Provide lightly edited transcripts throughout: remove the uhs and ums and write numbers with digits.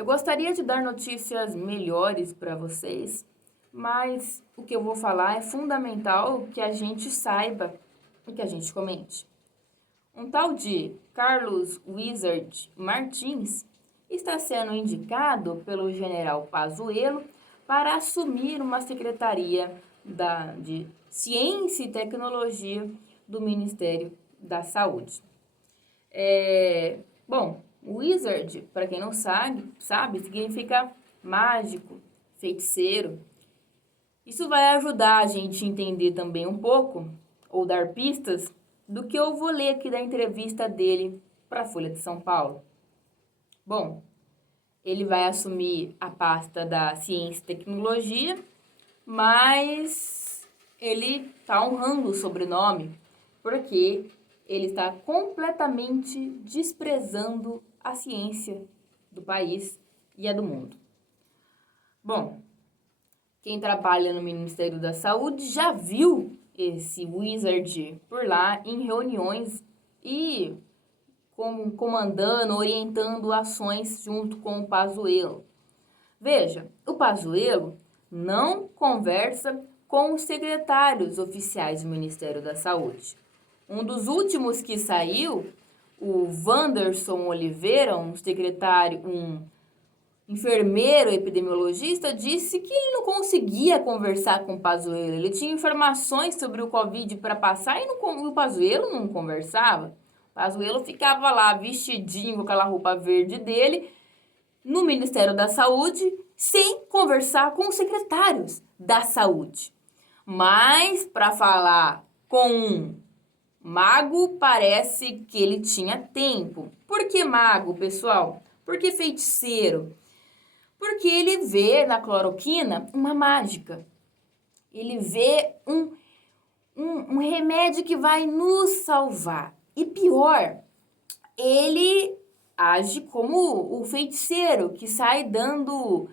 Eu gostaria de dar notícias melhores para vocês, mas o que eu vou falar é fundamental que a gente saiba e que a gente comente. Um tal de Carlos Wizard Martins está sendo indicado pelo general Pazuello para assumir uma secretaria de Ciência e Tecnologia do Ministério da Saúde. Bom, Wizard, para quem não sabe, significa mágico, feiticeiro. Isso vai ajudar a gente a entender também um pouco, ou dar pistas, do que eu vou ler aqui da entrevista dele para a Folha de São Paulo. Bom, ele vai assumir a pasta da Ciência e Tecnologia, mas ele está honrando o sobrenome, porque ele está completamente desprezando a ciência do país e a do mundo. Bom, quem trabalha no Ministério da Saúde já viu esse Wizard por lá em reuniões e comandando, orientando ações junto com o Pazuello. Veja, o Pazuello não conversa com os secretários oficiais do Ministério da Saúde. Um dos últimos que saiu, o Wanderson Oliveira, um enfermeiro epidemiologista, disse que ele não conseguia conversar com o Pazuello. Ele tinha informações sobre o Covid para passar e o Pazuello não conversava. O Pazuello ficava lá vestidinho com aquela roupa verde dele no Ministério da Saúde sem conversar com os secretários da Saúde. Mas para falar com um mago, parece que ele tinha tempo. Por que mago, pessoal? Por que feiticeiro? Porque ele vê na cloroquina uma mágica. Ele vê um remédio que vai nos salvar. E pior, ele age como o feiticeiro que sai dando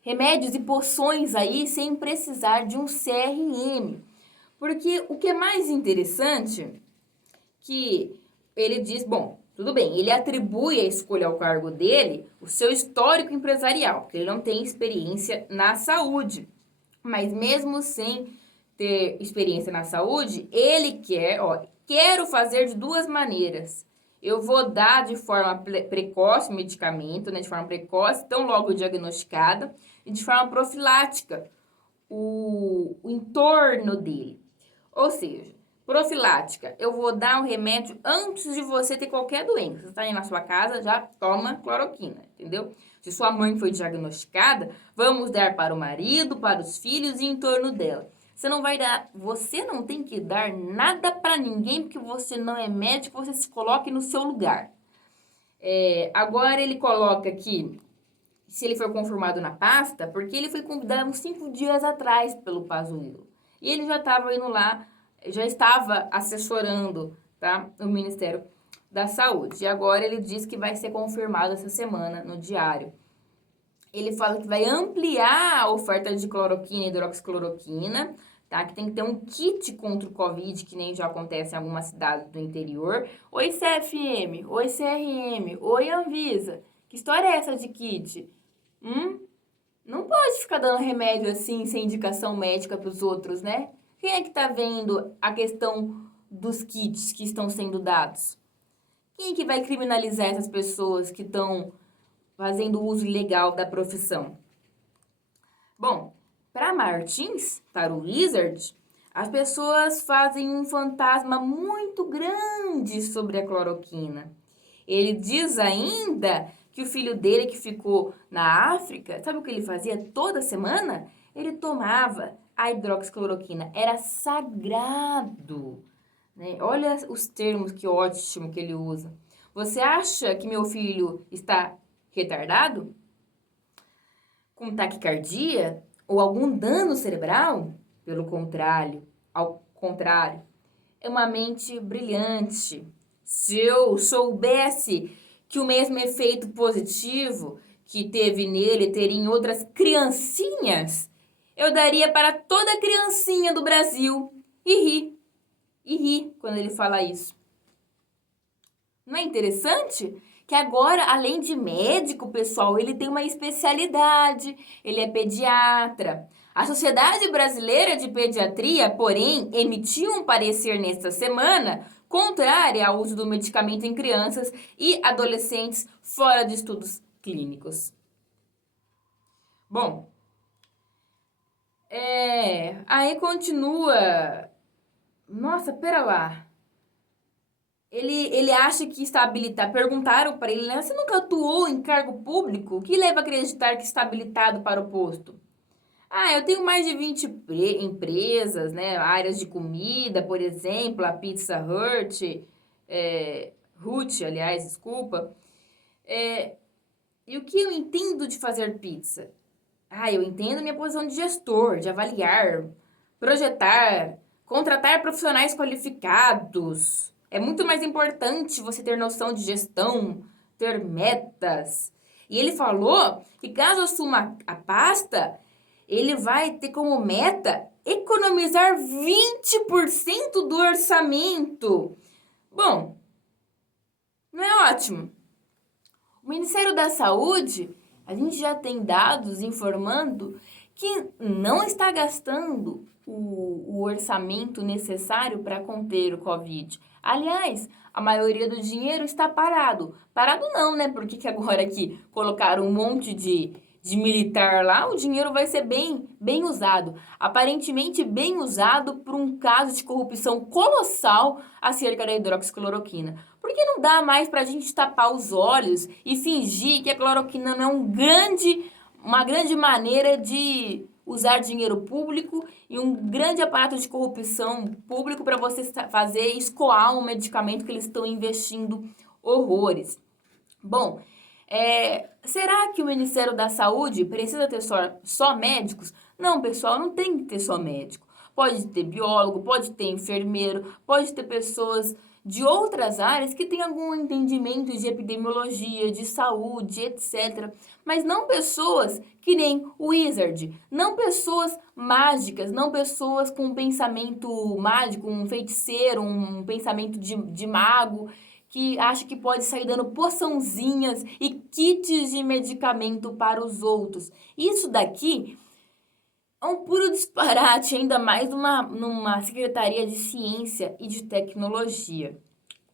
remédios e poções aí sem precisar de um CRM. Porque o que é mais interessante que ele diz, bom, tudo bem, ele atribui a escolha ao cargo dele o seu histórico empresarial, porque ele não tem experiência na saúde. Mas mesmo sem ter experiência na saúde, ele quero fazer de duas maneiras. Eu vou dar de forma precoce o medicamento, de forma precoce, tão logo diagnosticada, e de forma profilática o entorno dele. Ou seja, profilática, eu vou dar um remédio antes de você ter qualquer doença. Você está aí na sua casa, já toma cloroquina, entendeu? Se sua mãe foi diagnosticada, vamos dar para o marido, para os filhos e em torno dela. Você não tem que dar nada para ninguém porque você não é médico, você se coloque no seu lugar. Agora ele coloca aqui, se ele foi confirmado na pasta, porque ele foi convidado uns 5 dias atrás pelo Pazuello. E ele já estava indo lá, já estava assessorando, tá, o Ministério da Saúde. E agora ele diz que vai ser confirmado essa semana no Diário. Ele fala que vai ampliar a oferta de cloroquina e hidroxicloroquina, tá? Que tem que ter um kit contra o Covid, que nem já acontece em algumas cidades do interior. Oi, CFM, oi, CRM, oi, Anvisa. Que história é essa de kit? Não pode ficar dando remédio assim, sem indicação médica para os outros, né? Quem é que tá vendo a questão dos kits que estão sendo dados? Quem é que vai criminalizar essas pessoas que estão fazendo uso ilegal da profissão? Bom, para Martins, para o Wizard, as pessoas fazem um fantasma muito grande sobre a cloroquina. Ele diz ainda que o filho dele que ficou na África, sabe o que ele fazia toda semana? Ele tomava a hidroxicloroquina, era sagrado, né? Olha os termos que ótimo que ele usa. Você acha que meu filho está retardado? Com taquicardia ou algum dano cerebral? Ao contrário, é uma mente brilhante. Se eu soubesse que o mesmo efeito positivo que teve nele teria em outras criancinhas, eu daria para toda criancinha do Brasil. E ri quando ele fala isso. Não é interessante? que agora, além de médico, pessoal, ele tem uma especialidade, ele é pediatra. A Sociedade Brasileira de Pediatria, porém, emitiu um parecer nesta semana contrária ao uso do medicamento em crianças e adolescentes fora de estudos clínicos. Bom, aí continua. Nossa, pera lá. Ele acha que está habilitado. Perguntaram para ele, né? Você nunca atuou em cargo público? O que leva a acreditar que está habilitado para o posto? Ah, eu tenho mais de 20 empresas, né? Áreas de comida, por exemplo, a Pizza Hut, aliás, desculpa. E o que eu entendo de fazer pizza? Ah, eu entendo minha posição de gestor, de avaliar, projetar, contratar profissionais qualificados. É muito mais importante você ter noção de gestão, ter metas. E ele falou que caso assuma a pasta, ele vai ter como meta economizar 20% do orçamento. Bom, não é ótimo? O Ministério da Saúde, a gente já tem dados informando que não está gastando o orçamento necessário para conter o Covid. Aliás, a maioria do dinheiro está parado. Parado não, né? Porque agora aqui colocaram um monte de militar lá, o dinheiro vai ser bem usado. Aparentemente bem usado por um caso de corrupção colossal acerca da hidroxicloroquina. Por que não dá mais para a gente tapar os olhos e fingir que a cloroquina não é uma grande maneira de usar dinheiro público e um grande aparato de corrupção público para você fazer escoar um medicamento que eles estão investindo horrores? Bom, será que o Ministério da Saúde precisa ter só médicos? Não, pessoal, não tem que ter só médico. Pode ter biólogo, pode ter enfermeiro, pode ter pessoas de outras áreas que têm algum entendimento de epidemiologia, de saúde, etc. Mas não pessoas que nem o Wizard, não pessoas mágicas, não pessoas com um pensamento mágico, um feiticeiro, um pensamento de mago, que acha que pode sair dando poçãozinhas e kits de medicamento para os outros. Isso daqui é um puro disparate, ainda mais numa Secretaria de Ciência e de Tecnologia.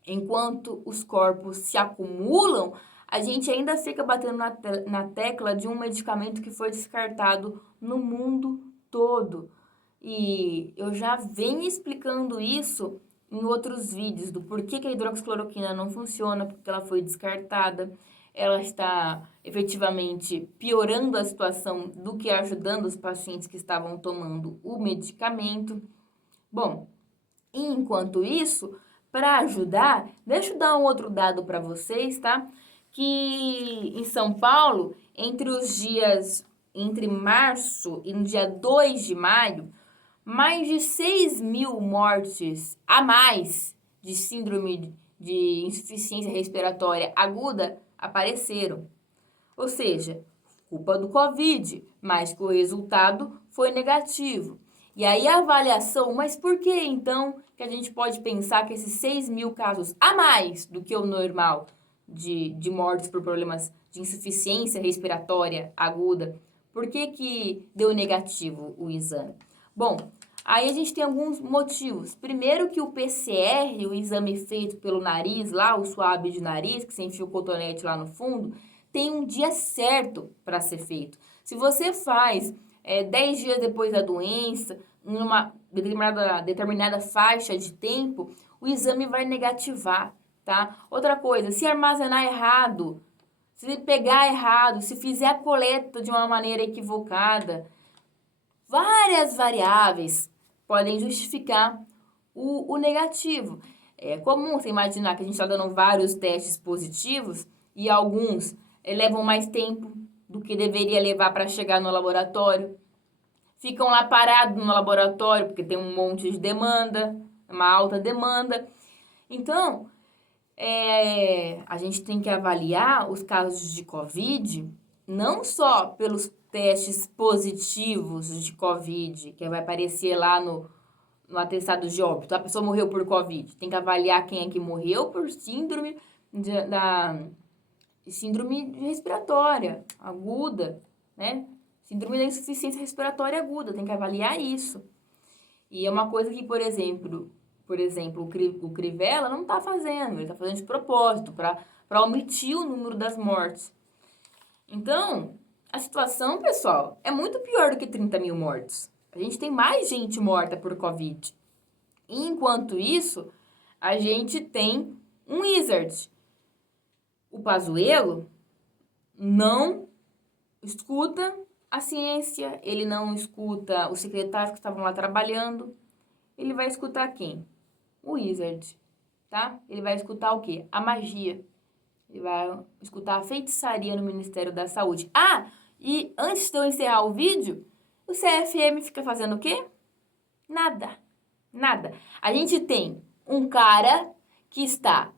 Enquanto os corpos se acumulam, a gente ainda fica batendo na tecla de um medicamento que foi descartado no mundo todo. E eu já venho explicando isso em outros vídeos, do porquê que a hidroxicloroquina não funciona, porque ela foi descartada. Ela está efetivamente piorando a situação do que ajudando os pacientes que estavam tomando o medicamento. Bom, enquanto isso, para ajudar, deixa eu dar um outro dado para vocês, tá? Que em São Paulo, entre março e no dia 2 de maio, mais de 6.000 mortes a mais de síndrome de insuficiência respiratória aguda apareceram. Ou seja, culpa do Covid, mas que o resultado foi negativo. E aí a avaliação, mas por que então que a gente pode pensar que esses 6.000 casos a mais do que o normal de mortes por problemas de insuficiência respiratória aguda, por que deu negativo o exame? Bom, aí a gente tem alguns motivos. Primeiro que o PCR, o exame feito pelo nariz lá, o suave de nariz, que você enfia o cotonete lá no fundo, tem um dia certo para ser feito. Se você faz 10 dias depois da doença, numa determinada faixa de tempo, o exame vai negativar, tá? Outra coisa, se armazenar errado, se pegar errado, se fizer a coleta de uma maneira equivocada, várias variáveis podem justificar o negativo. É comum você imaginar que a gente está dando vários testes positivos e alguns levam mais tempo do que deveria levar para chegar no laboratório. Ficam lá parados no laboratório porque tem um monte de demanda, uma alta demanda. Então, a gente tem que avaliar os casos de Covid não só pelos testes positivos de Covid, que vai aparecer lá no atestado de óbito. A pessoa morreu por Covid. Tem que avaliar quem é que morreu por síndrome de síndrome respiratória aguda, né? Síndrome da insuficiência respiratória aguda, tem que avaliar isso. E é uma coisa que, por exemplo, o Crivella não está fazendo, ele está fazendo de propósito, para omitir o número das mortes. Então, a situação, pessoal, é muito pior do que 30 mil mortos. A gente tem mais gente morta por Covid. E, enquanto isso, a gente tem um Wizard. O Pazuello não escuta a ciência, ele não escuta os secretários que estavam lá trabalhando. Ele vai escutar quem? O Wizard, tá? Ele vai escutar o quê? A magia. Ele vai escutar a feitiçaria no Ministério da Saúde. Ah, e antes de eu encerrar o vídeo, o CFM fica fazendo o quê? Nada. Nada. A gente tem um cara que está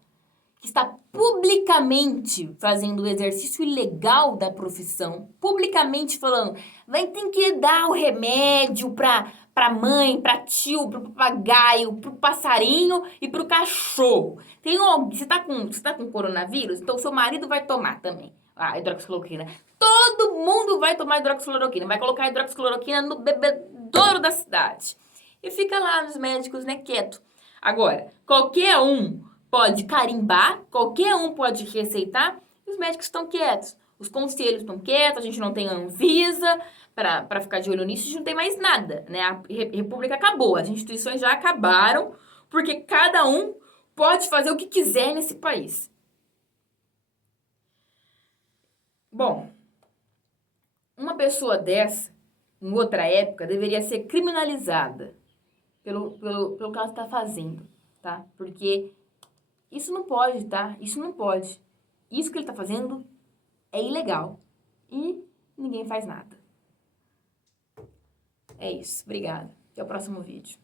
publicamente fazendo o exercício ilegal da profissão, publicamente falando, vai ter que dar o remédio pra mãe, pra tio, pro papagaio, pro passarinho e pro cachorro. Você tá com coronavírus? Então seu marido vai tomar também a hidroxicloroquina. Todo mundo vai tomar hidroxicloroquina, vai colocar hidroxicloroquina no bebedouro da cidade. E fica lá nos médicos, né, quieto. Agora, qualquer um pode carimbar, qualquer um pode receitar, e os médicos estão quietos. Os conselhos estão quietos, a gente não tem Anvisa para ficar de olho nisso, a gente não tem mais nada, né? A república acabou, as instituições já acabaram, porque cada um pode fazer o que quiser nesse país. Bom, uma pessoa dessa, em outra época, deveria ser criminalizada pelo que ela está fazendo, tá? Porque isso não pode, tá? Isso não pode. Isso que ele tá fazendo é ilegal. E ninguém faz nada. É isso. Obrigada. Até o próximo vídeo.